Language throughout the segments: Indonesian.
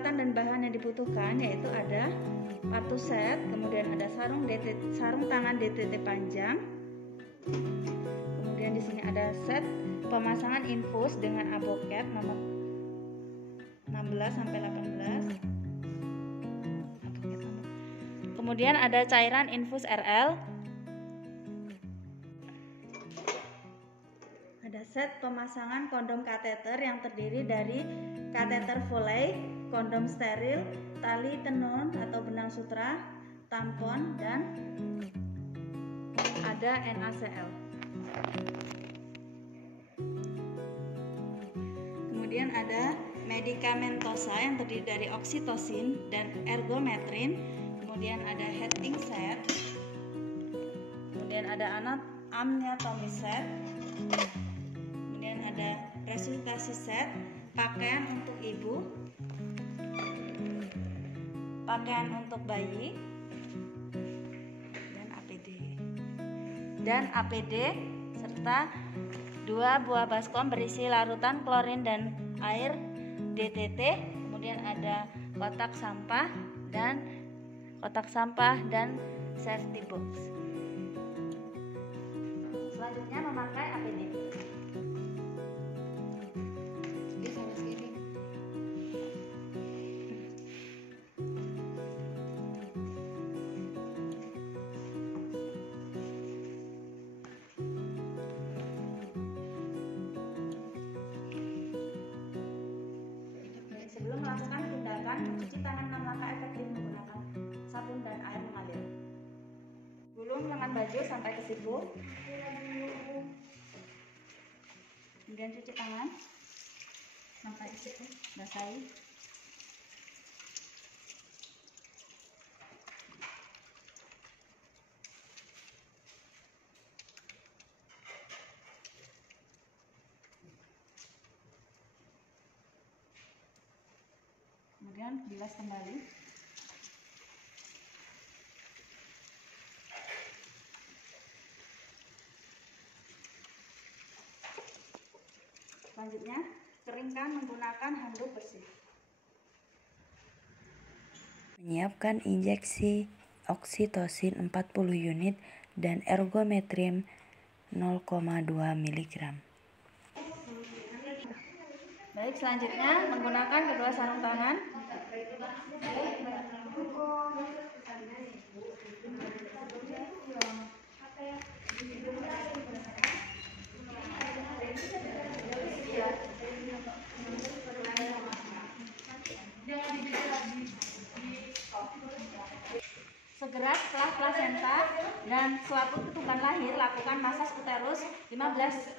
peralatan dan bahan yang dibutuhkan yaitu ada patu set, kemudian ada sarung tangan DTT panjang. Kemudian di sini ada set pemasangan infus dengan aboket nomor 16 sampai 18. Kemudian ada cairan infus RL. Ada set pemasangan kondom kateter yang terdiri dari kateter Foley, kondom steril, tali tenun atau benang sutra, tampon, dan ada NaCl. Kemudian ada medikamentosa yang terdiri dari oksitosin dan ergometrin. Kemudian ada heating set. Kemudian ada amniotomy set. Kemudian ada resusitasi set, pakaian untuk ibu, pakaian untuk bayi, dan APD serta 2 buah baskom berisi larutan klorin dan air DTT. Kemudian ada kotak sampah dan safety box. Selanjutnya memakai APD. Sebelum melakukan tindakan mencuci tangan 6 langkah efektif menggunakan sabun dan air mengalir. Gulung lengan baju sampai ke siku. Kemudian cuci tangan sampai ke siku, basahi. Kemudian bilas kembali. Selanjutnya, keringkan menggunakan handuk bersih. Menyiapkan injeksi oksitosin 40 unit dan ergometrin 0,2 mg. Baik, selanjutnya menggunakan kedua sarung tangan. Segera setelah plasenta dan suatu ketuban lahir, lakukan masas uterus 15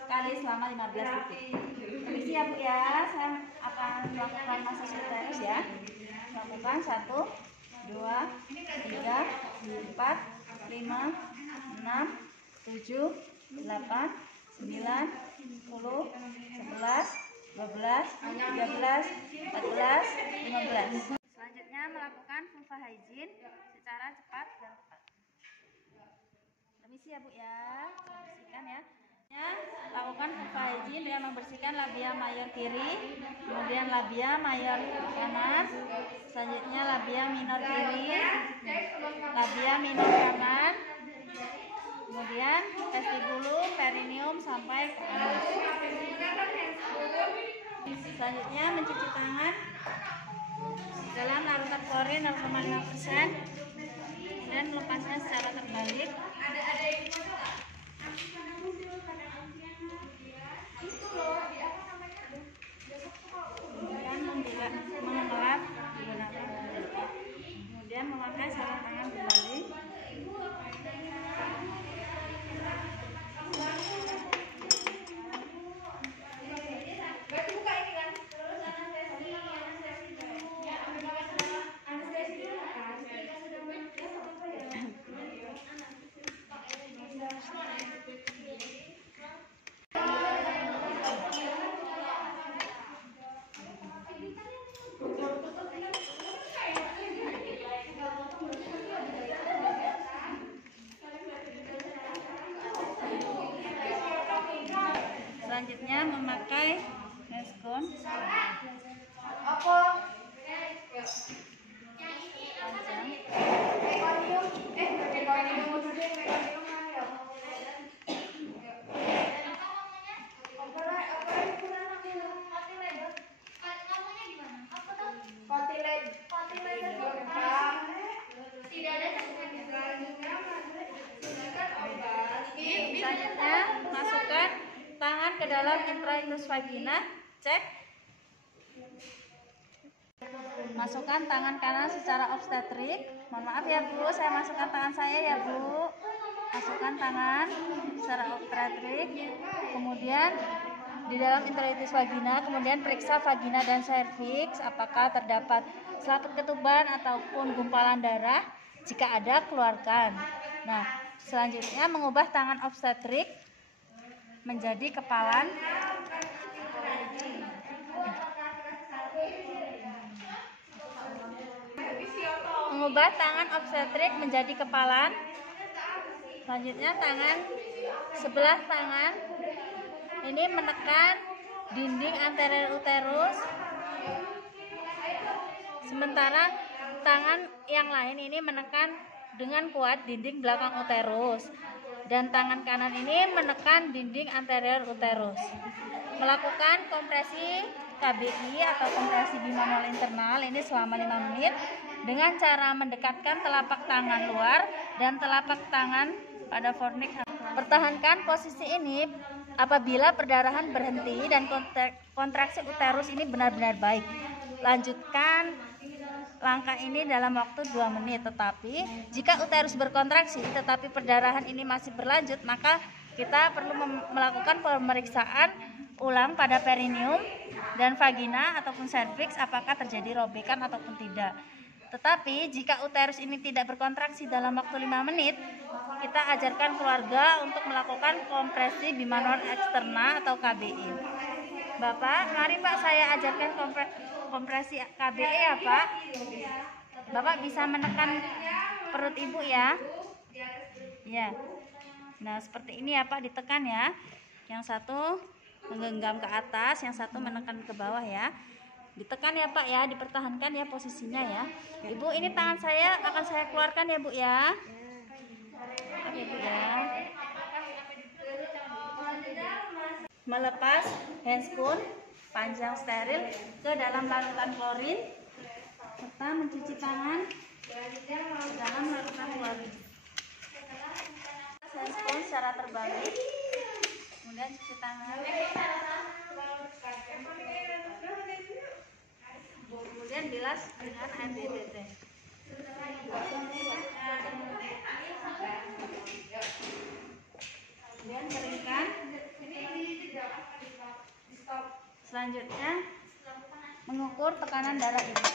kali selama 15 detik. Permisi ya Bu ya, saya akan melakukan masas uterus ya. Lakukan 1, 2, 3, 4, 5, 6, 7, 8, 9, 10, 11, 12, 13, 14, 15. Selanjutnya melakukan vulva hygiene secara cepat dan tepat. Permisi ya Bu ya, saya bersihkan ya. Lakukan vulva hygiene dengan membersihkan labia mayor kiri, kemudian labia mayor kanan, selanjutnya labia minor kiri, labia minor kanan, kemudian vestibulum, perineum sampai ke anus. Selanjutnya mencuci tangan dalam larutan klorin 0,5% dan melepasnya secara terbalik. Kemudian mengelap menggunakan kemudian memakai sarung tangan kembali. Selanjutnya memakai maskon. Selanjutnya, masukkan tangan ke dalam intrauterus vagina. Cek. Masukkan tangan kanan secara obstetrik. Mohon maaf ya Bu, saya masukkan tangan saya ya Bu. Masukkan tangan secara obstetrik. Kemudian di dalam intrauterus vagina, kemudian periksa vagina dan serviks apakah terdapat selaput ketuban ataupun gumpalan darah. Jika ada, keluarkan. Nah, selanjutnya mengubah tangan obstetrik menjadi kepalan. Mengubah tangan obstetrik menjadi kepalan. Selanjutnya tangan sebelah tangan ini menekan dinding anterior uterus. Sementara tangan yang lain ini menekan dengan kuat dinding belakang uterus. Dan tangan kanan ini menekan dinding anterior uterus. Melakukan kompresi KBI atau kompresi bimanual internal ini selama 5 menit dengan cara mendekatkan telapak tangan luar dan telapak tangan pada fornix. Pertahankan posisi ini apabila perdarahan berhenti dan kontraksi uterus ini benar-benar baik. Lanjutkan langkah ini dalam waktu 2 menit. Tetapi jika uterus berkontraksi tetapi perdarahan ini masih berlanjut, maka kita perlu melakukan pemeriksaan ulang pada perineum dan vagina ataupun serviks apakah terjadi robekan ataupun tidak. Tetapi jika uterus ini tidak berkontraksi dalam waktu 5 menit, kita ajarkan keluarga untuk melakukan kompresi bimanual eksterna atau KBI. Bapak, mari Pak saya ajarkan kompresi KBI ya Pak. Bapak bisa menekan perut ibu ya. Ya. Nah seperti ini ya Pak, ditekan ya. Yang satu menggenggam ke atas, yang satu menekan ke bawah ya. Ditekan ya Pak ya, dipertahankan ya posisinya ya. Ibu, ini tangan saya akan saya keluarkan ya Bu ya. Oke Bu ya. Melepas handscoon panjang steril ke dalam larutan klorin serta mencuci tangan dalam larutan klorin. Handscoon secara terbalik, kemudian cuci tangan, kemudian bilas dengan air DDT. Kemudian keringkan. Selanjutnya mengukur tekanan darah ibu.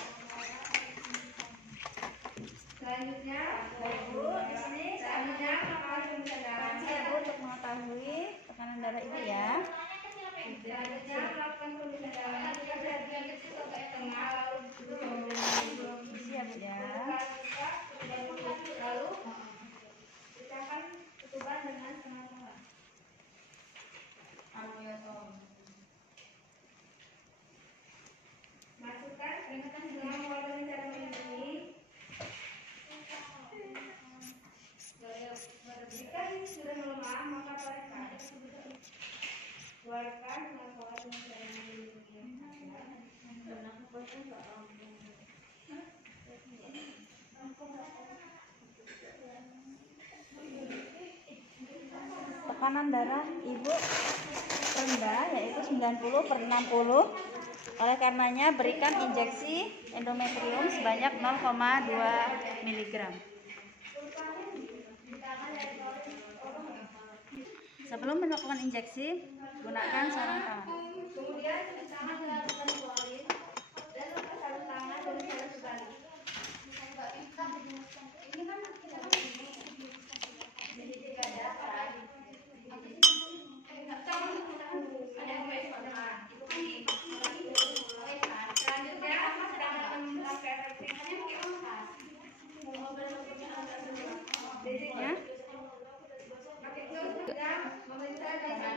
Selanjutnya ibu di sini ibu untuk mengetahui tekanan darah ibu ya. Selanjutnya melakukan pemeriksaan siap ya. Lalu pecahkan ketuban dengan setengah-setengah. Masukkan dengan menggunakan cara ini. Jika ini sudah melemah, maka tarik. Keluarkan masalah dengan cara ini. Tekanan darah ibu rendah yaitu 90/60. Oleh karenanya berikan injeksi endometrium sebanyak 0,2 mg. Sebelum melakukan injeksi, gunakan sarung tangan. Kemudian cuci tangan dengan klorin dan lepas sarung tangan dari cara sebalik. Ini kan jadi tidak dapat.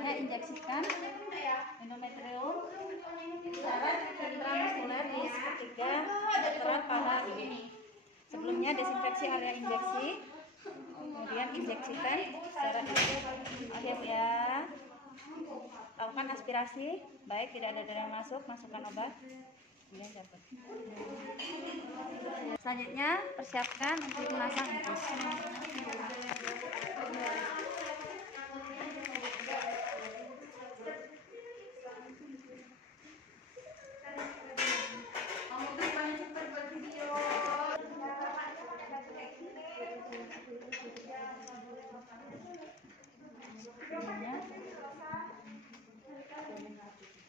Injeksikan endometrium syarat intramuskuler di sepertiga sekitar paha ibu. Sebelumnya desinfeksi area injeksi, kemudian injeksikan secara maaf ya Bu ya. Lakukan aspirasi, baik tidak ada darah masuk, masukkan obat, kemudian cabut. Selanjutnya persiapkan untuk memasang infus.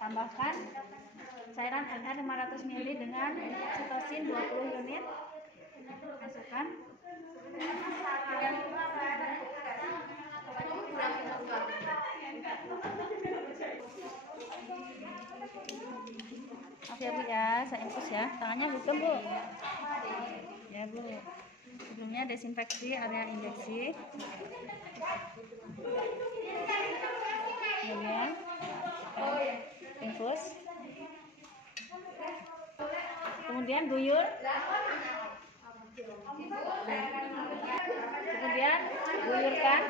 Tambahkan cairan NR 500 ml dengan oksitosin 20 unit. Masukkan. Maaf ya Bu ya, saya infus ya. Tangannya hukum Bu. Ya Bu. Sebelumnya desinfeksi area injeksi. Kemudian infus. Kemudian guyur. Kemudian guyurkan.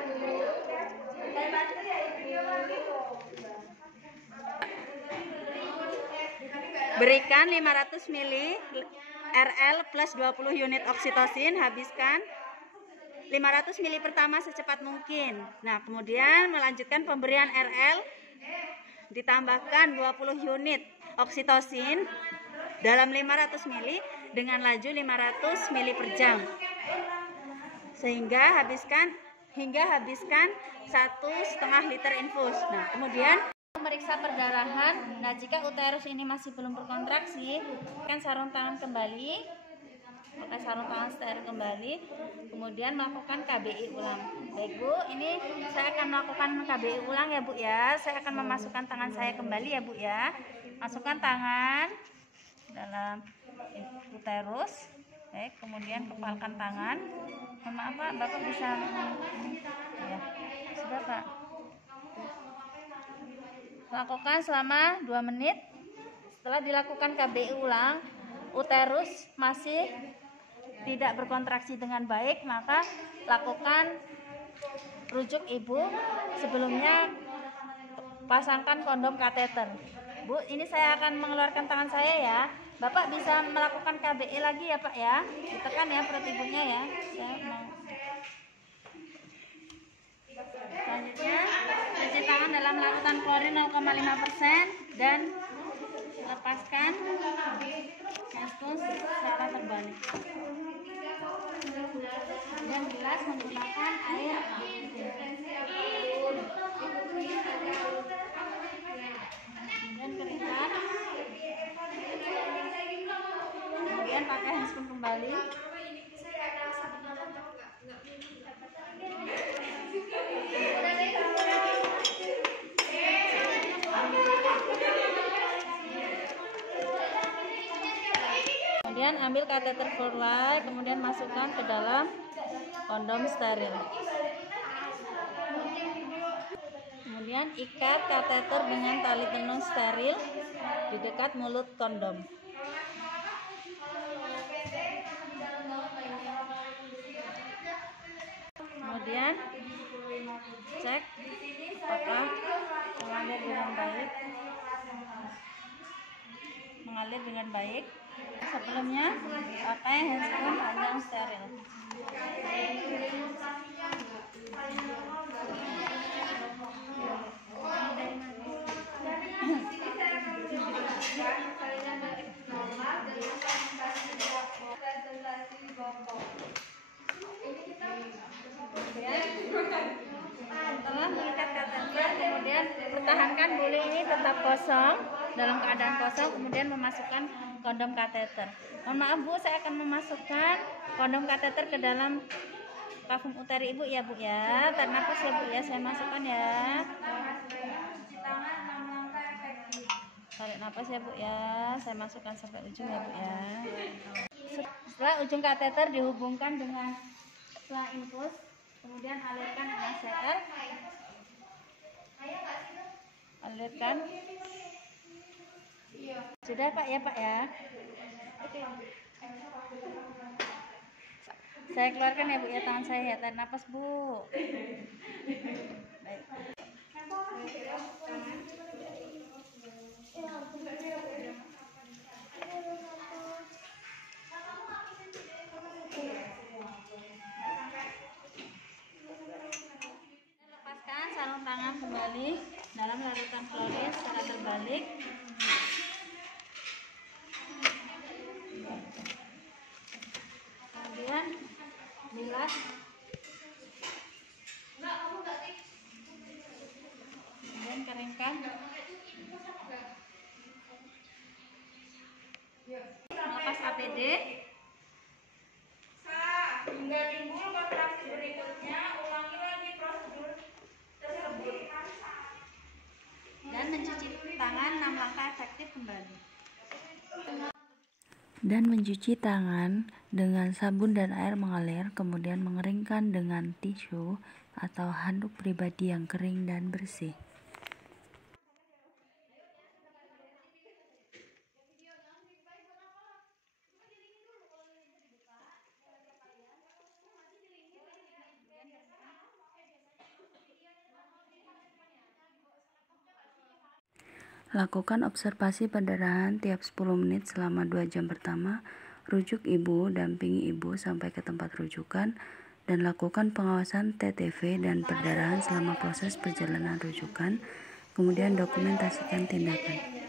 Berikan 500 ml RL plus 20 unit oksitosin, habiskan 500 ml pertama secepat mungkin. Nah, kemudian melanjutkan pemberian RL, ditambahkan 20 unit oksitosin dalam 500 ml dengan laju 500 ml per jam. Sehingga habiskan 1,5 liter infus. Nah, kemudian memeriksa perdarahan. Nah, jika uterus ini masih belum berkontraksi, kan sarung tangan kembali, pakai sarung tangan steril kembali, kemudian melakukan KBI ulang. Baik Bu, ini saya akan melakukan KBI ulang ya Bu ya. Saya akan memasukkan tangan saya kembali ya Bu ya. Masukkan tangan dalam uterus. Baik, kemudian kepalkan tangan. Mohon maaf Pak, Bapak bisa ya. Sudah Pak. Lakukan selama 2 menit. Setelah dilakukan KBI ulang, uterus masih tidak berkontraksi dengan baik, maka lakukan rujuk ibu. Sebelumnya pasangkan kondom kateter. Bu, ini saya akan mengeluarkan tangan saya ya. Bapak bisa melakukan KBI lagi ya Pak ya. Ditekan ya perut ibunya ya. Saya mau. Selanjutnya cuci tangan dalam larutan klorin 0,5% dan lepaskan gaskus secara terbalik. Dan gelas menggunakan air. Kemudian keringkan. Kemudian pakai handscoon kembali. Kemudian ambil kateter Furlai, kemudian masukkan ke dalam kondom steril. Kemudian ikat kateter dengan tali tenun steril di dekat mulut kondom. Kemudian cek apakah mengalir dengan baik. Sebelumnya pakai handscoon panjang steril. Setelah mengikat kateter, kemudian pertahankan bulu ini tetap kosong, dalam keadaan kosong, kemudian memasukkan kondom kateter. Mohon maaf Bu, saya akan memasukkan kondom kateter ke dalam kafum uteri ibu ya Bu ya. Tarik nafas ya Bu ya, saya masukkan ya. Tarik nafas ya Bu ya, saya masukkan sampai ujung ya Bu ya. Setelah ujung kateter dihubungkan dengan selang infus, kemudian alirkan NaCl. Alirkan. Sudah Pak ya Pak ya. Oke. Saya keluarkan ya Bu ya tangan saya ya, tarik nafas Bu. Baik. Lepaskan sarung tangan kembali dalam larutan klorin secara terbalik. Kemudian bilas. Kemudian keringkan. Melepas APD. Hingga timbul kontraksi berikutnya, ulangi lagi prosedur tersebut. Dan mencuci tangan 6 langkah efektif kembali. Dan mencuci tangan dengan sabun dan air mengalir, kemudian mengeringkan dengan tisu atau handuk pribadi yang kering dan bersih. Lakukan observasi perdarahan tiap 10 menit selama 2 jam pertama. Rujuk ibu, dampingi ibu sampai ke tempat rujukan, dan lakukan pengawasan TTV dan perdarahan selama proses perjalanan rujukan. Kemudian dokumentasikan tindakan.